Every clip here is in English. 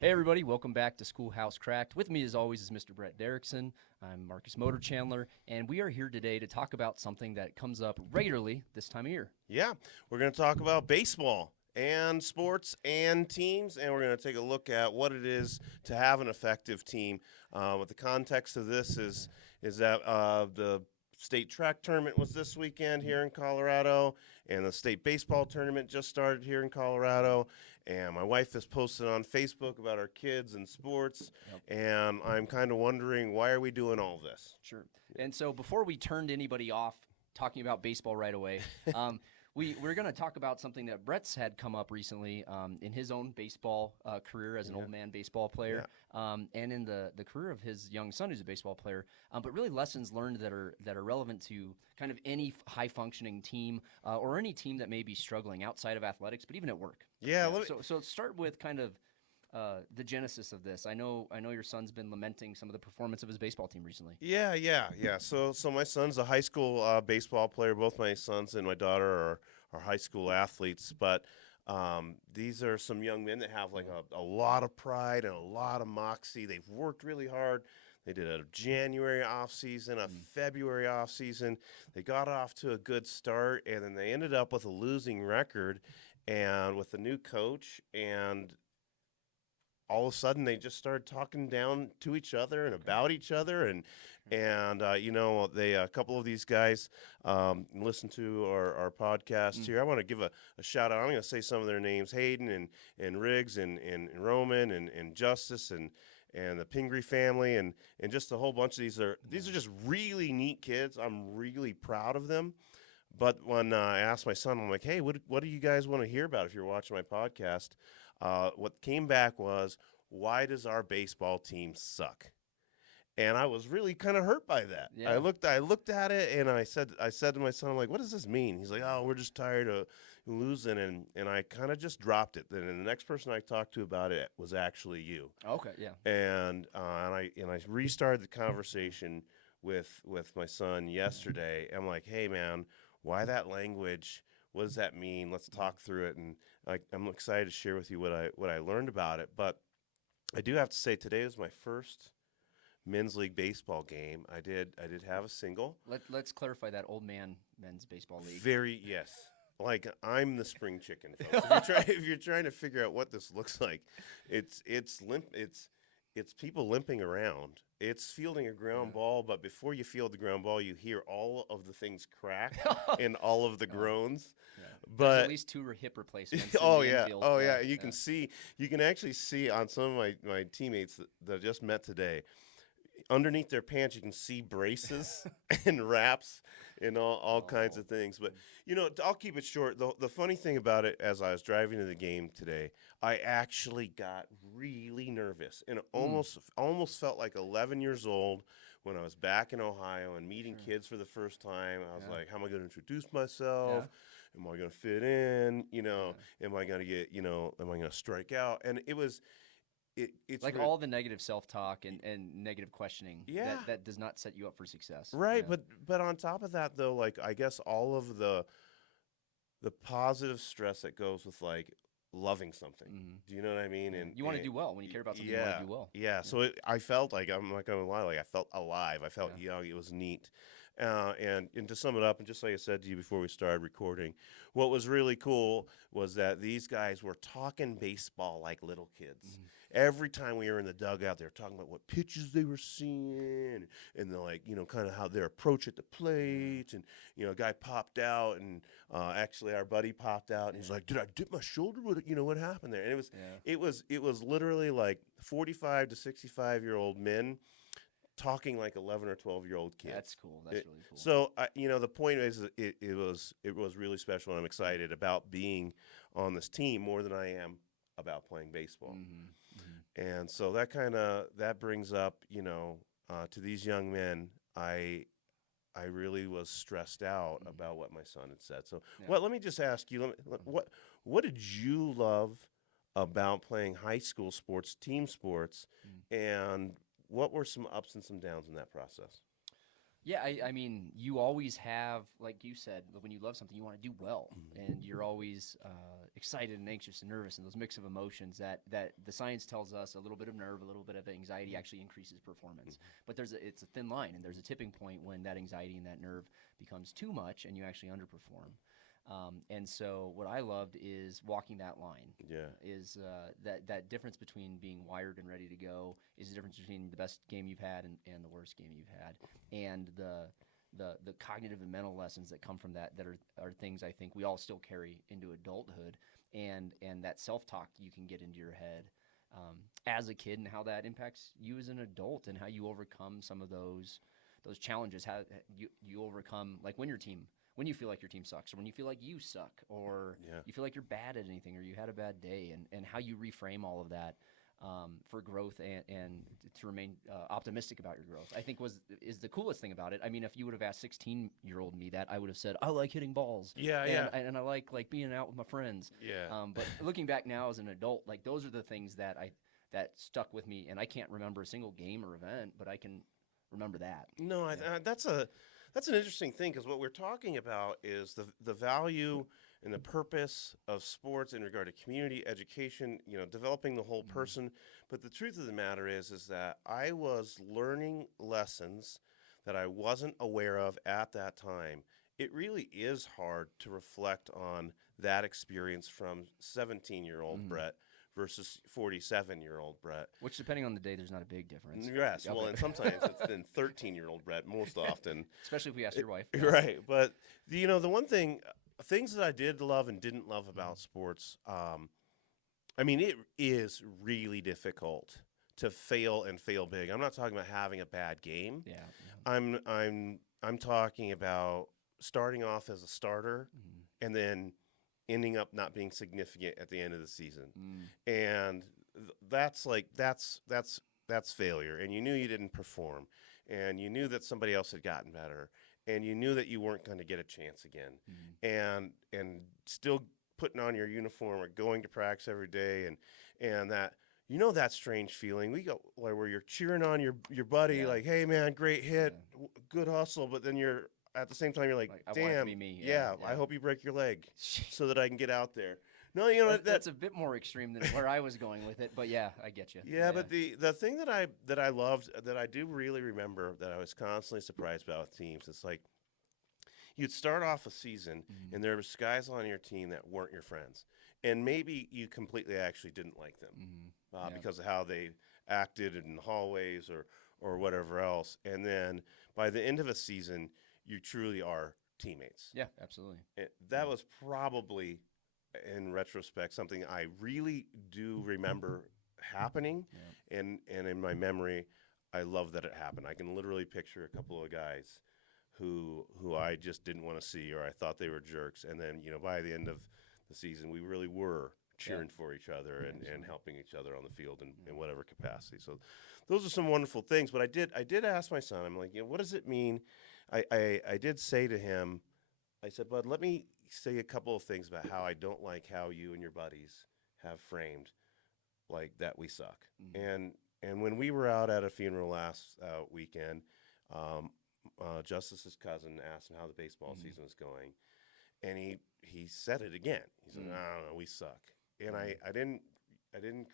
Hey everybody, welcome back to Schoolhouse Cracked. With me as always is Mr. Brett Derickson. I'm Marcus Motor Chandler, and we are here today to talk about something that comes up regularly this time of year. Yeah, we're going to talk about baseball and sports and teams, and we're going to take a look at what it is to have an effective team. What the context of this is that the state track tournament was this weekend here in Colorado, and the state baseball tournament just started here in Colorado. And my wife has posted on Facebook about our kids and sports, Yep. and I'm kind of wondering, why are we doing all this? Sure. And so before we turned anybody off talking about baseball right away, we're going to talk about something that Brett's had come up recently in his own baseball career as an old man baseball player, and in the career of his young son who's a baseball player. But really lessons learned that are relevant to kind of any high functioning team or any team that may be struggling outside of athletics, but even at work. Yeah, So let's start with kind of the genesis of this. I know your son's been lamenting some of the performance of his baseball team recently. Yeah. So my son's a high school baseball player. Both my sons and my daughter are high school athletes. But these are some young men that have like a lot of pride and a lot of moxie. They've worked really hard. They did a January off season, a February off season. They got off to a good start, and then they ended up with a losing record, and with a new coach and all of a sudden they just started talking down to each other and about each other and they a couple of these guys listen to our podcast here. I want to give a shout out. I'm going to say some of their names: Hayden and Riggs and Roman and Justice and the Pingree family and just a whole bunch of these are just really neat kids. I'm really proud of them. But when I asked my son, I'm like, hey, what do you guys want to hear about if you're watching my podcast? What came back was, why does our baseball team suck? And I was really kind of hurt by that. Yeah. I looked at it and I said to my son, I'm like, what does this mean? He's like, oh, we're just tired of losing, and I kind of just dropped it. Then the next person I talked to about it was actually you. Okay, yeah. And I restarted the conversation with my son yesterday. I'm like, hey man, why that language? What does that mean? Let's talk through it. And I'm excited to share with you what I learned about it. But I do have to say, today was my first men's league baseball game. I did have a single. Let's clarify that old man men's baseball league. Very, yes. Like, I'm the spring chicken, folks. If you're trying to figure out what this looks like, it's people limping around. It's fielding a ground ball, but before you field the ground ball, you hear all of the things crack and all of the groans. Yeah. But there's at least two hip replacements. oh in the yeah, infield. oh yeah. You can actually see on some of my teammates that I just met today, underneath their pants, you can see braces and wraps and all kinds of things. But I'll keep it short. The funny thing about it, as I was driving to the game today, I actually got really nervous and almost felt like 11 years old when I was back in Ohio and meeting kids for the first time. I was like, how am I going to introduce myself? Am I going to fit in? Am I going to get, am I going to strike out? And it's like all the negative self-talk and negative questioning. That does not set you up for success. Right, but on top of that, though, like, I guess all of the positive stress that goes with, like, loving something. Do you know what I mean? And you want to do well when you care about something. You want to do well. Yeah. So I felt like, I'm not gonna lie, like I felt alive. I felt young. It was neat. And to sum it up, and just like I said to you before we started recording, what was really cool was that these guys were talking baseball like little kids. Every time we were in the dugout, they were talking about what pitches they were seeing, and they're like, kind of how their approach at the plate. And a guy popped out, and actually our buddy popped out, and he's like, "Did I dip my shoulder? What happened there?" And it was literally like 45 to 65-year-old men talking like 11 or 12-year-old kids. That's cool. That's really cool. So the point is, it was really special, and I'm excited about being on this team more than I am about playing baseball. And so that brings up, to these young men, I really was stressed out about what my son had said. So let me just ask you, what did you love about playing high school sports, team sports, and what were some ups and some downs in that process? Yeah, I mean, you always have, like you said, when you love something, you want to do well, and you're always excited and anxious and nervous, and those mix of emotions that the science tells us a little bit of nerve, a little bit of anxiety actually increases performance. But it's a thin line, and there's a tipping point when that anxiety and that nerve becomes too much, and you actually underperform. And so what I loved is walking that line. Yeah. Is that difference between being wired and ready to go is the difference between the best game you've had and the worst game you've had, and the cognitive and mental lessons that come from that are things I think we all still carry into adulthood, and that self-talk you can get into your head as a kid, and how that impacts you as an adult, and how you overcome some of those challenges. How you overcome, like when you feel like your team sucks, or when you feel like you suck, or you feel like you're bad at anything, or you had a bad day, and how you reframe all of that for growth and to remain optimistic about your growth, I think is the coolest thing about it. I mean, if you would have asked 16-year-old me that, I would have said, I like hitting balls. And I like being out with my friends. But looking back now as an adult, like those are the things that stuck with me, and I can't remember a single game or event, but I can remember that. No, that's an interesting thing, because what we're talking about is the value and the purpose of sports in regard to community education, developing the whole person. But the truth of the matter is that I was learning lessons that I wasn't aware of at that time. It really is hard to reflect on that experience from 17-year-old Brett versus 47-year-old Brett. Which, depending on the day, there's not a big difference. Yes, well, and sometimes it's been 13-year-old Brett most often. Especially if we ask your wife. Right, but the one things that I did love and didn't love about sports, I mean, it is really difficult to fail and fail big. I'm not talking about having a bad game. I'm talking about starting off as a starter and then ending up not being significant at the end of the season. And that's failure. And you knew you didn't perform, and you knew that somebody else had gotten better, and you knew that you weren't going to get a chance again. And still putting on your uniform or going to practice every day, and that that strange feeling we go where you're cheering on your buddy, like, hey man, great hit, good hustle, but then you're at the same time, you're like I want it to damn, be me. I hope you break your leg so that I can get out there. No, that's a bit more extreme than where I was going with it, but yeah, I get you. But the thing that I loved, that I do really remember, that I was constantly surprised about with teams, it's like you'd start off a season and there was guys on your team that weren't your friends, and maybe you completely actually didn't like them because of how they acted in the hallways or whatever else, and then by the end of a season, you truly are teammates. Yeah, absolutely. That was probably, in retrospect, something I really do remember happening, and in my memory, I love that it happened. I can literally picture a couple of guys who I just didn't want to see, or I thought they were jerks, and then by the end of the season, we really were cheering for each other and helping each other on the field in whatever capacity. So those are some wonderful things. But I did ask my son, I'm like, what does it mean? I did say to him, I said, Bud, let me say a couple of things about how I don't like how you and your buddies have framed like that we suck. And when we were out at a funeral last weekend, Justice's cousin asked him how the baseball season was going, and he said it again. He said, I don't know, we suck. And I didn't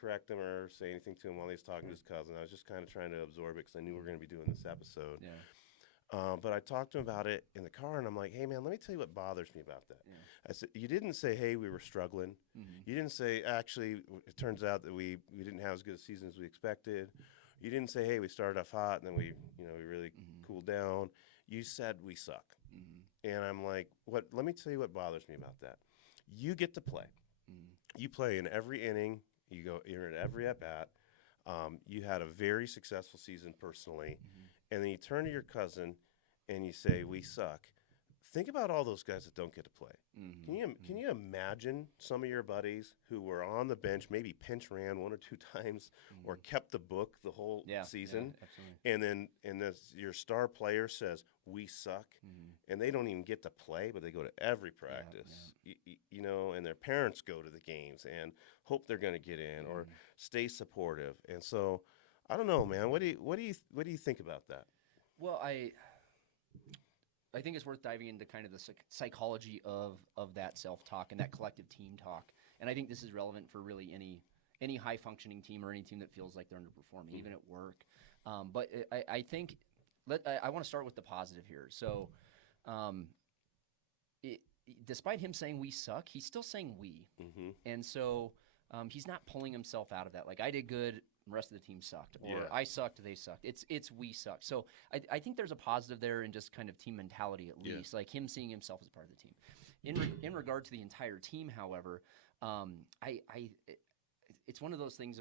correct him or say anything to him while he was talking to his cousin. I was just kind of trying to absorb it because I knew we were going to be doing this episode. But I talked to him about it in the car, and I'm like, hey, man, let me tell you what bothers me about that. I said, you didn't say, hey, we were struggling. You didn't say, actually, it turns out that we didn't have as good a season as we expected. You didn't say, hey, we started off hot, and then we really cooled down. You said we suck. And I'm like, let me tell you what bothers me about that. You get to play. You play in every inning. You're in every at-bat. You had a very successful season personally. And then you turn to your cousin and you say, we suck. Think about all those guys that don't get to play. Can you imagine some of your buddies who were on the bench, maybe pinch ran one or two times, or kept the book the whole season, and then your star player says, we suck, and they don't even get to play, but they go to every practice, and their parents go to the games and hope they're going to get in or stay supportive. And so, I don't know, man. What do you think about that? Well, I think it's worth diving into kind of the psychology of that self-talk and that collective team talk. And I think this is relevant for really any high-functioning team or any team that feels like they're underperforming, even at work. But I think I want to start with the positive here. So despite him saying we suck, he's still saying we. Mm-hmm. And so he's not pulling himself out of that. Like, I did good, the rest of the team sucked. Or I sucked, they sucked. It's we suck. So I think there's a positive there in just kind of team mentality at least, like him seeing himself as part of the team. In regard to the entire team, however, it's one of those things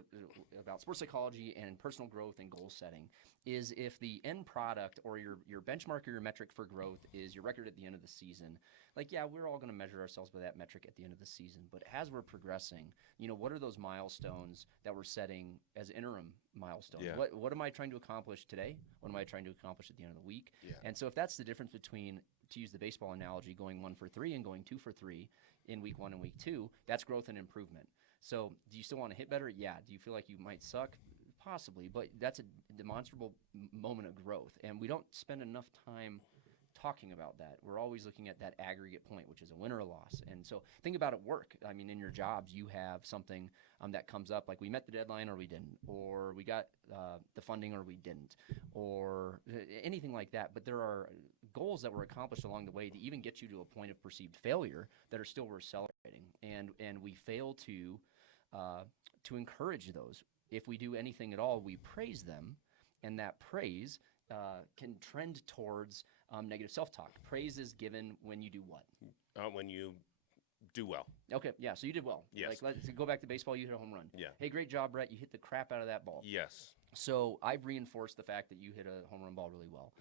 about sports psychology and personal growth and goal setting is if the end product or your benchmark or your metric for growth is your record at the end of the season, like, yeah, we're all going to measure ourselves by that metric at the end of the season. But as we're progressing, what are those milestones that we're setting as interim milestones? Yeah. What am I trying to accomplish today? What am I trying to accomplish at the end of the week? Yeah. And so if that's the difference between, to use the baseball analogy, going 1 for 3 and going 2 for 3 in week 1 and week 2, that's growth and improvement. So do you still want to hit better? Yeah. Do you feel like you might suck? Possibly, but that's a demonstrable moment of growth, and we don't spend enough time talking about that. We're always looking at that aggregate point, which is a win or a loss. And so think about at work. I mean, in your jobs, you have something that comes up, like we met the deadline or we didn't, or we got the funding or we didn't, or anything like that. But there are goals that were accomplished along the way to even get you to a point of perceived failure that are still worth celebrating. And we fail to encourage those. If we do anything at all, we praise them, and that praise can trend towards negative self-talk. Praise is given when you do what? When you do well. Okay, yeah, so you did well. Yes. Like, let's go back to baseball, you hit a home run. Yeah. Hey, great job, Brett. You hit the crap out of that ball. Yes. So I've reinforced the fact that you hit a home run ball really well.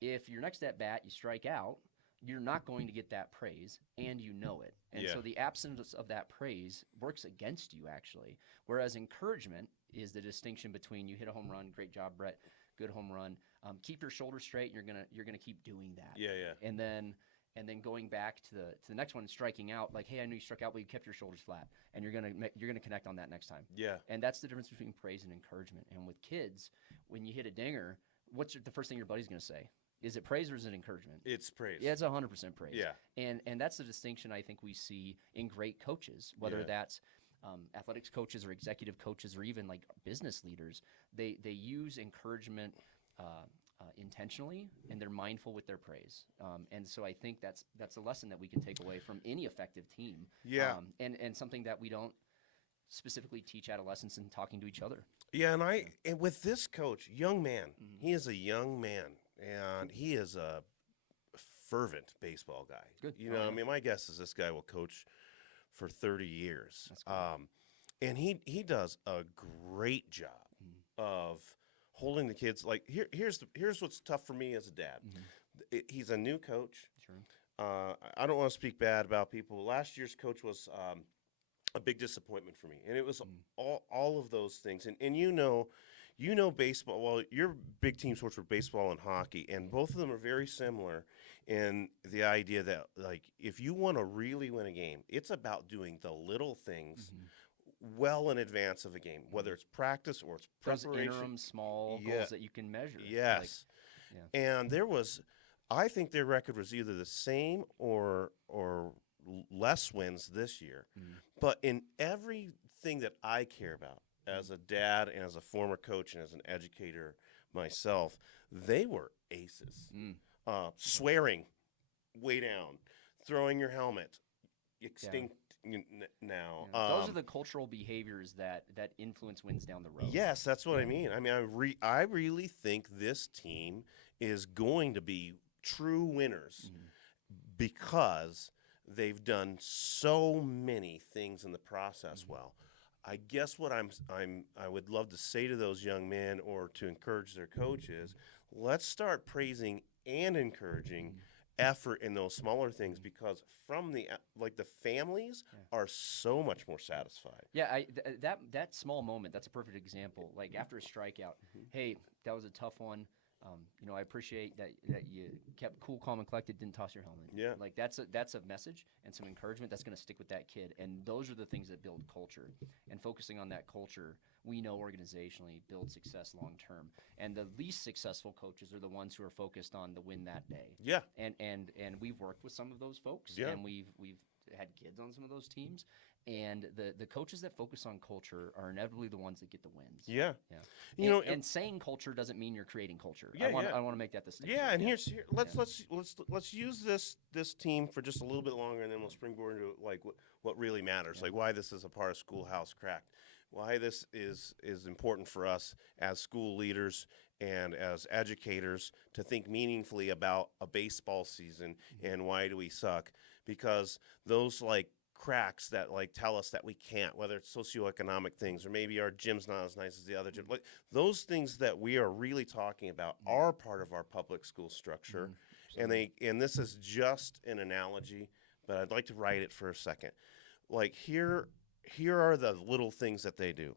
If your next at-bat, you strike out, you're not going to get that praise, and you know it. And so the absence of that praise works against you, actually. Whereas encouragement is the distinction between you hit a home run, great job, Brett, good home run. Keep your shoulders straight, and you're gonna keep doing that. Yeah. And then going back to the next one, striking out, like, hey, I know you struck out, but you kept your shoulders flat, and you're gonna connect on that next time. Yeah. And that's the difference between praise and encouragement. And with kids, when you hit a dinger, what's the first thing your buddy's gonna say? Is it praise or is it encouragement? It's praise. Yeah, it's 100% praise. Yeah. And that's the distinction I think we see in great coaches, whether that's athletics coaches or executive coaches or even like business leaders. They use encouragement intentionally, and they're mindful with their praise. And so I think that's a lesson that we can take away from any effective team. Yeah. And something that we don't specifically teach adolescents in talking to each other. Yeah, and with this coach, young man, he is a young man, and he is a fervent baseball guy. Good. I mean, my guess is this guy will coach for 30 years. That's cool. And he does a great job of holding the kids. Like, here's what's tough for me as a dad. He's a new coach. Sure. I don't want to speak bad about people. Last year's coach was a big disappointment for me, and it was all of those things. And you know baseball. Well, your big team sports were baseball and hockey, and both of them are very similar in the idea that, like, if you want to really win a game, it's about doing the little things well in advance of a game, whether it's practice or it's preparation. Those interim small goals that you can measure. Yes. And I think their record was either the same or less wins this year. But in everything that I care about as a dad and as a former coach and as an educator myself, they were aces. Swearing way down, throwing your helmet, extinct now. Those are the cultural behaviors that influence wins down the road. Yes, that's what I mean. I mean, I really think this team is going to be true winners because they've done so many things in the process well. I guess what I would love to say to those young men or to encourage their coaches, let's start praising and encouraging effort in those smaller things, because from the families are so much more satisfied. Yeah, that small moment, that's a perfect example. Like after a strikeout, hey, that was a tough one. I appreciate that you kept cool, calm, and collected, didn't toss your helmet. Yeah. Like that's a message and some encouragement that's going to stick with that kid. And those are the things that build culture. And focusing on that culture, we know organizationally builds success long term. And the least successful coaches are the ones who are focused on the win that day. Yeah. And we've worked with some of those folks, Yeah. and we've had kids on some of those teams. And the coaches that focus on culture are inevitably the ones that get the wins. Yeah. Yeah. And saying culture doesn't mean you're creating culture. Yeah, I want to make that distinction. Yeah, and let's use this team for just a little bit longer, and then we'll springboard into like what really matters, like why this is a part of Schoolhouse Cracked, why this is important for us as school leaders and as educators to think meaningfully about a baseball season and why do we suck, because those like cracks that like tell us that we can't, whether it's socioeconomic things or maybe our gym's not as nice as the other gym, like those things that we are really talking about are part of our public school structure. And this is just an analogy, but I'd like to write it for a second. Like here are the little things that they do.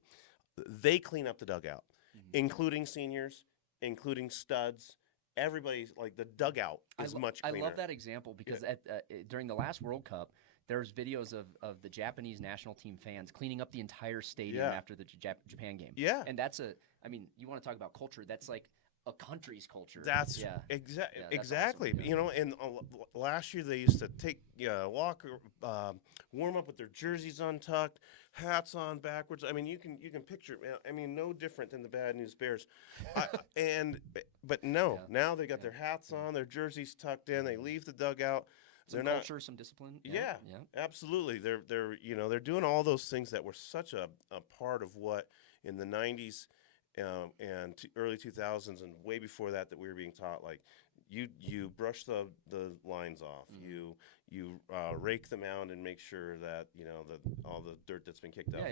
They clean up the dugout, including seniors, including studs. Everybody's like the dugout is much cleaner. I love that example because during the last World Cup, there's videos of the Japanese national team fans cleaning up the entire stadium after the Japan game. Yeah. And you want to talk about culture, that's like a country's culture. That's exactly. Awesome. And last year they used to walk, warm up with their jerseys untucked, hats on backwards. I mean, you can picture. I mean, no different than the Bad News Bears. But now they got their hats on, their jerseys tucked in. They leave the dugout. Some culture, some discipline. Yeah, absolutely. They're doing all those things that were such a part of what in the 90s and early 2000s and way before that we were being taught. Like you brush the lines off, you rake them out and make sure that all the dirt that's been kicked out.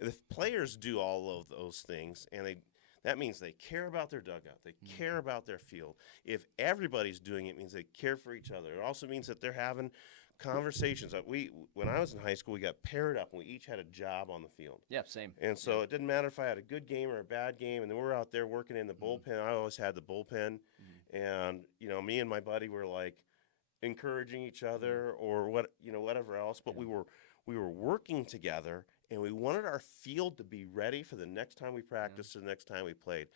The players do all of those things, and that means they care about their dugout. They care about their field. If everybody's doing it, it means they care for each other. It also means that they're having conversations. When I was in high school, we got paired up, and we each had a job on the field. Yeah, same. And so it didn't matter if I had a good game or a bad game, and then we're out there working in the bullpen. I always had the bullpen, and me and my buddy were like encouraging each other or whatever else. But we were working together. And we wanted our field to be ready for the next time we practiced or the next time we played.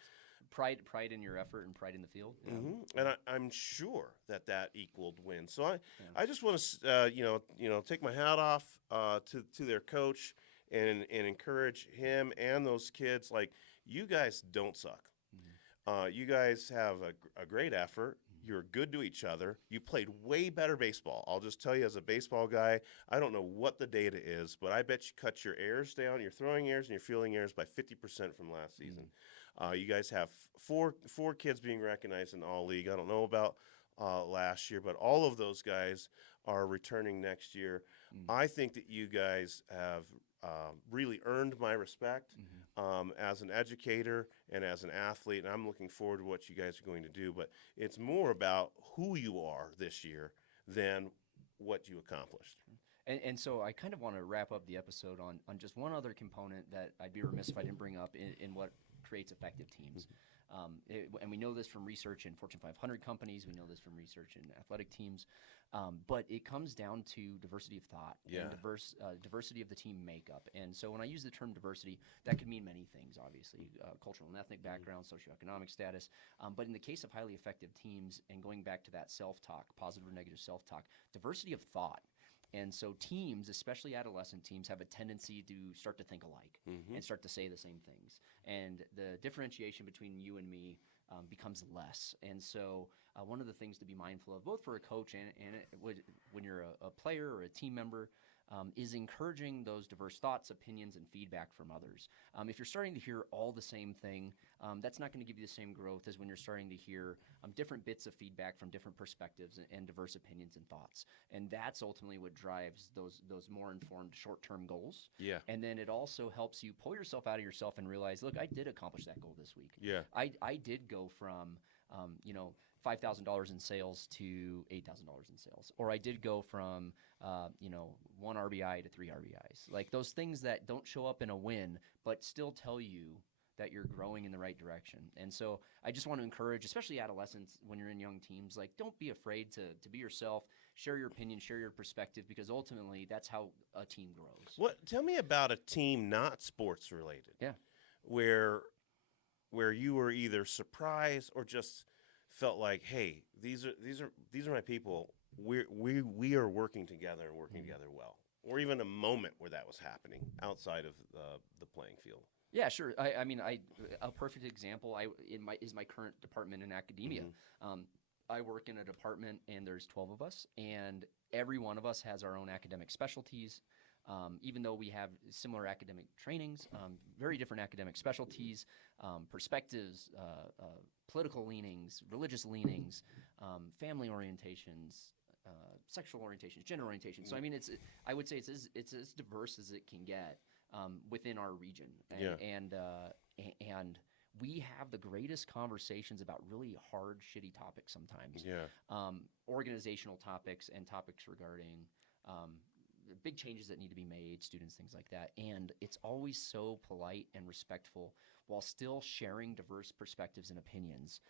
Pride in your effort and pride in the field. Yeah. And I'm sure that equaled wins. So I just want to take my hat off to their coach and encourage him and those kids. Like, you guys don't suck. You guys have a great effort. You're good to each other. You played way better baseball. I'll just tell you, as a baseball guy, I don't know what the data is, but I bet you cut your errors down, your throwing errors and your fielding errors by 50% from last season. You guys have four kids being recognized in all league. I don't know about last year, but all of those guys are returning next year. I think that you guys have really earned my respect as an educator and as an athlete, and I'm looking forward to what you guys are going to do. But it's more about who you are this year than what you accomplished. And so I kind of want to wrap up the episode on just one other component that I'd be remiss if I didn't bring up in what creates effective teams. And we know this from research in Fortune 500 companies. We know this from research in athletic teams. But it comes down to diversity of thought and diversity of the team makeup. And so when I use the term diversity, that could mean many things, obviously, cultural and ethnic background, socioeconomic status. But in the case of highly effective teams, and going back to that self-talk, positive or negative self-talk, diversity of thought. And so teams, especially adolescent teams, have a tendency to start to think alike and start to say the same things. And the differentiation between you and me becomes less. And so one of the things to be mindful of, both for a coach and when you're a player or a team member, is encouraging those diverse thoughts, opinions, and feedback from others. If you're starting to hear all the same thing, that's not going to give you the same growth as when you're starting to hear different bits of feedback from different perspectives and diverse opinions and thoughts. And that's ultimately what drives those more informed short-term goals. Yeah. And then it also helps you pull yourself out of yourself and realize, look, I did accomplish that goal this week. Yeah. I did go from, $5,000 in sales to $8,000 in sales. Or I did go from, 1 RBI to 3 RBIs. Like those things that don't show up in a win, but still tell you that you're growing in the right direction. And so I just want to encourage, especially adolescents, when you're in young teams, like, don't be afraid to be yourself, share your opinion, share your perspective, because ultimately that's how a team grows. Tell me about a team not sports related. Yeah. Where you were either surprised or just felt like, hey, these are my people. We are working together and working together well. Or even a moment where that was happening outside of the playing field. Yeah, sure. I mean, a perfect example is my current department in academia. I work in a department, and there's 12 of us, and every one of us has our own academic specialties. Even though we have similar academic trainings, very different academic specialties, perspectives, political leanings, religious leanings, family orientations, sexual orientations, gender orientations. So I mean, I would say it's as diverse as it can get within our region, and we have the greatest conversations about really hard, shitty topics sometimes. Yeah. Organizational topics and topics regarding big changes that need to be made, students, things like that. And it's always so polite and respectful while still sharing diverse perspectives and opinions.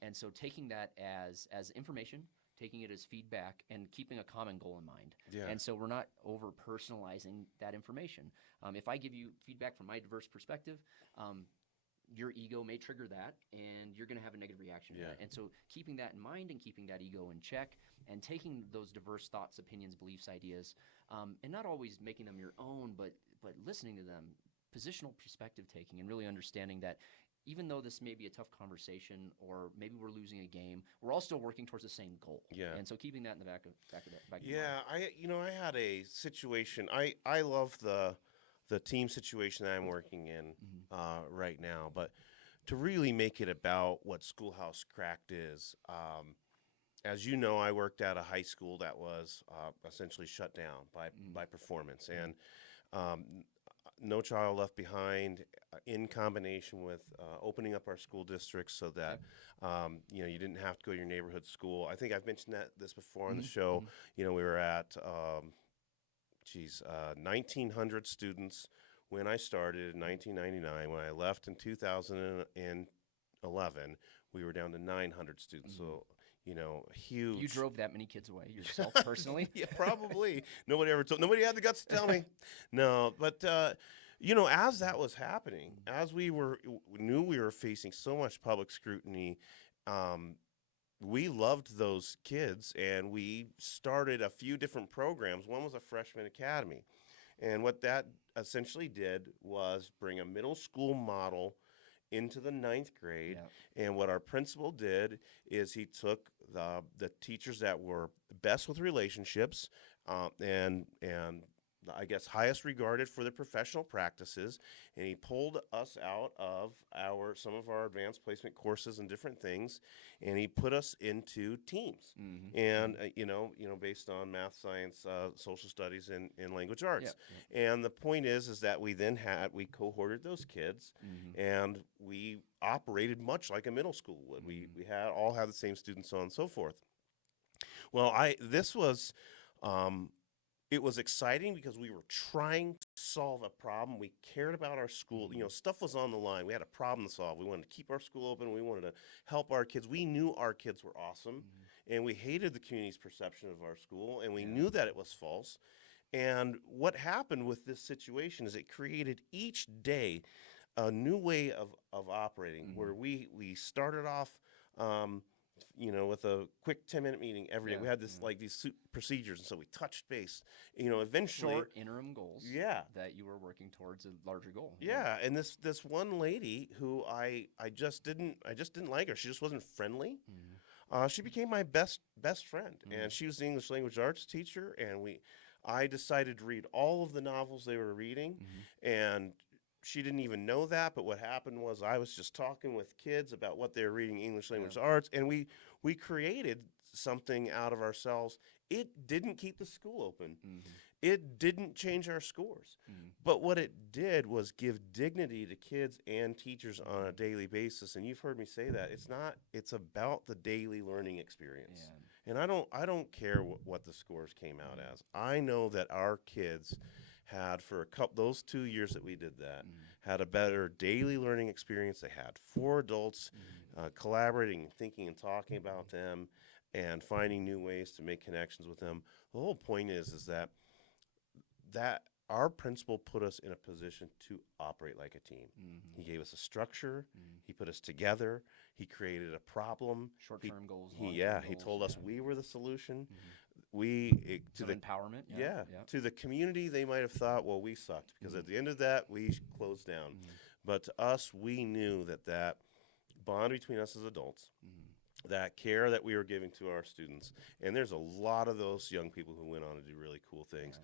And so taking that as information, taking it as feedback, and keeping a common goal in mind. Yeah. And so we're not over-personalizing that information. If I give you feedback from my diverse perspective, your ego may trigger that, and you're going to have a negative reaction to that. And so keeping that in mind and keeping that ego in check and taking those diverse thoughts, opinions, beliefs, ideas, and not always making them your own, but listening to them, positional perspective taking, and really understanding that even though this may be a tough conversation or maybe we're losing a game, we're all still working towards the same goal. Yeah. And so keeping that in the back of Yeah, I had a situation. I love the team situation that I'm working in right now, but to really make it about what Schoolhouse Cracked is, as you know, I worked at a high school that was essentially shut down by performance, and No Child Left Behind, in combination with opening up our school districts so that you didn't have to go to your neighborhood school. I think I've mentioned this before on the show. We were at 1,900 students when I started in 1999. When I left in 2011, we were down to 900 students. So, huge. You drove that many kids away yourself personally? Yeah, probably. Nobody had the guts to tell me. No, but as that was happening, as we knew we were facing so much public scrutiny, we loved those kids, and we started a few different programs. One was a freshman academy. And what that essentially did was bring a middle school model into the 9th grade. Yeah. And what our principal did is he took the teachers that were best with relationships and I guess highest regarded for their professional practices, and he pulled us out of some of our advanced placement courses and different things, and he put us into teams, and based on math, science, social studies, and language arts. Yeah. And the point is that we cohorted those kids, and we operated much like a middle school would. We all had the same students, so on and so forth. Well, it was exciting because we were trying to solve a problem. We cared about our school. Stuff was on the line. We had a problem to solve. We wanted to keep our school open. We wanted to help our kids. We knew our kids were awesome, and we hated the community's perception of our school, and we knew that it was false. And what happened with this situation is it created each day a new way of operating, where we started off with a quick 10-minute meeting every day. We had these procedures, and so we touched base. Eventually short interim goals. That you were working towards a larger goal. Yeah, and this one lady who I just didn't like her. She just wasn't friendly. She became my best friend, and she was the English language arts teacher. And I decided to read all of the novels they were reading, and she didn't even know that, but what happened was I was just talking with kids about what they were reading English language arts, and we created something out of ourselves. It didn't keep the school open. It didn't change our scores. But what it did was give dignity to kids and teachers on a daily basis. And you've heard me say that. It's about the daily learning experience. And I don't care what the scores came out as. I know that our kids had for those 2 years that we did that, had a better daily learning experience. They had 4 adults collaborating, thinking, and talking about them, and finding new ways to make connections with them. The whole point is that our principal put us in a position to operate like a team. He gave us a structure. He put us together. He created a problem. Short-term goals. He long-term told goals, us we were the solution. To the empowerment. to the community, they might have thought, well, we sucked, because at the end of that, we closed down. But to us, we knew that bond between us as adults, that care that we were giving to our students, and there's a lot of those young people who went on to do really cool things.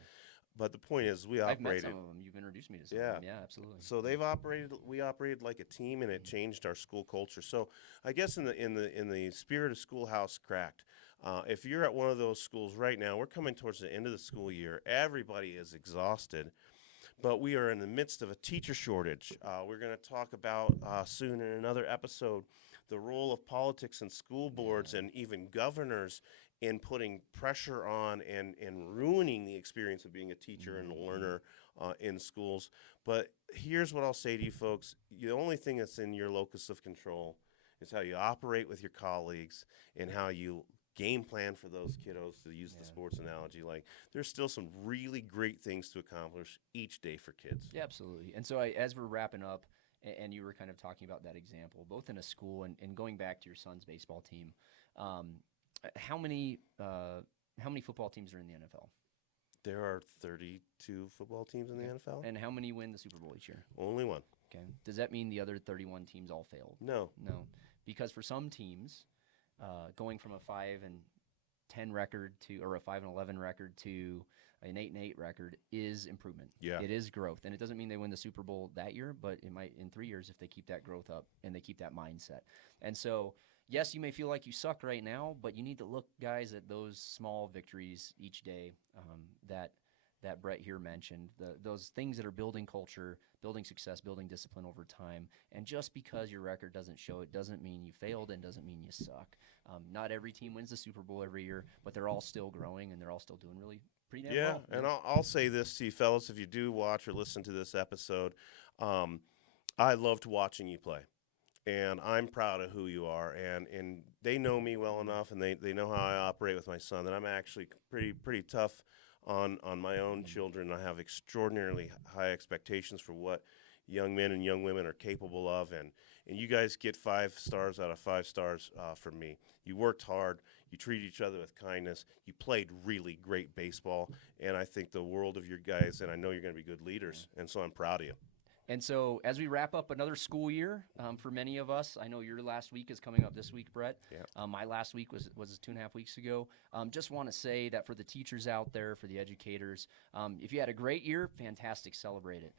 But the point is, I've met some of them. You've introduced me to some of them. Yeah, absolutely. So we operated like a team, and it changed our school culture. So I guess in the spirit of Schoolhouse Cracked, if you're at one of those schools right now, we're coming towards the end of the school year. Everybody is exhausted, but we are in the midst of a teacher shortage. We're going to talk about soon in another episode the role of politics and school boards and even governors in putting pressure on and ruining the experience of being a teacher and a learner in schools. But here's what I'll say to you folks. The only thing that's in your locus of control is how you operate with your colleagues and how you game plan for those kiddos, to use the sports analogy. Like, there's still some really great things to accomplish each day for kids. Yeah, absolutely. And so as we're wrapping up, and you were kind of talking about that example, both in a school and going back to your son's baseball team, how many football teams are in the NFL? There are 32 football teams in the NFL. And how many win the Super Bowl each year? Only one. Okay. Does that mean the other 31 teams all failed? No. No. Because for some teams, going from a 5-10 record or a 5-11 record to an 8-8 record is improvement. Yeah. It is growth. And it doesn't mean they win the Super Bowl that year, but it might in 3 years if they keep that growth up and they keep that mindset. And so, yes, you may feel like you suck right now, but you need to look, guys, at those small victories each day that Brett here mentioned, those things that are building culture, building success, building discipline over time. And just because your record doesn't show it doesn't mean you failed and doesn't mean you suck. Not every team wins the Super Bowl every year, but they're all still growing and they're all still doing really pretty damn well. And I'll say this to you fellas, if you do watch or listen to this episode, I loved watching you play. And I'm proud of who you are, and they know me well enough, and they know how I operate with my son, that I'm actually pretty tough on my own children. I have extraordinarily high expectations for what young men and young women are capable of, and you guys get 5 stars out of 5 stars from me. You worked hard, you treated each other with kindness, you played really great baseball, and I think the world of your guys, and I know you're going to be good leaders, and so I'm proud of you. And so as we wrap up another school year, for many of us, I know your last week is coming up this week, Brett. Yeah. My last week was 2.5 weeks ago. Just want to say that for the teachers out there, for the educators, if you had a great year, fantastic, celebrate it.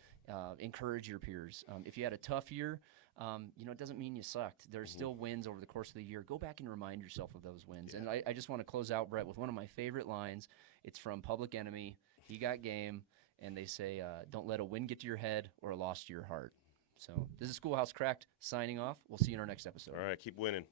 Encourage your peers. If you had a tough year, it doesn't mean you sucked. There's still wins over the course of the year. Go back and remind yourself of those wins. Yeah. And I just want to close out, Brett, with one of my favorite lines. It's from Public Enemy. He got game. And they say, don't let a win get to your head or a loss to your heart. So this is Schoolhouse Cracked signing off. We'll see you in our next episode. All right, keep winning.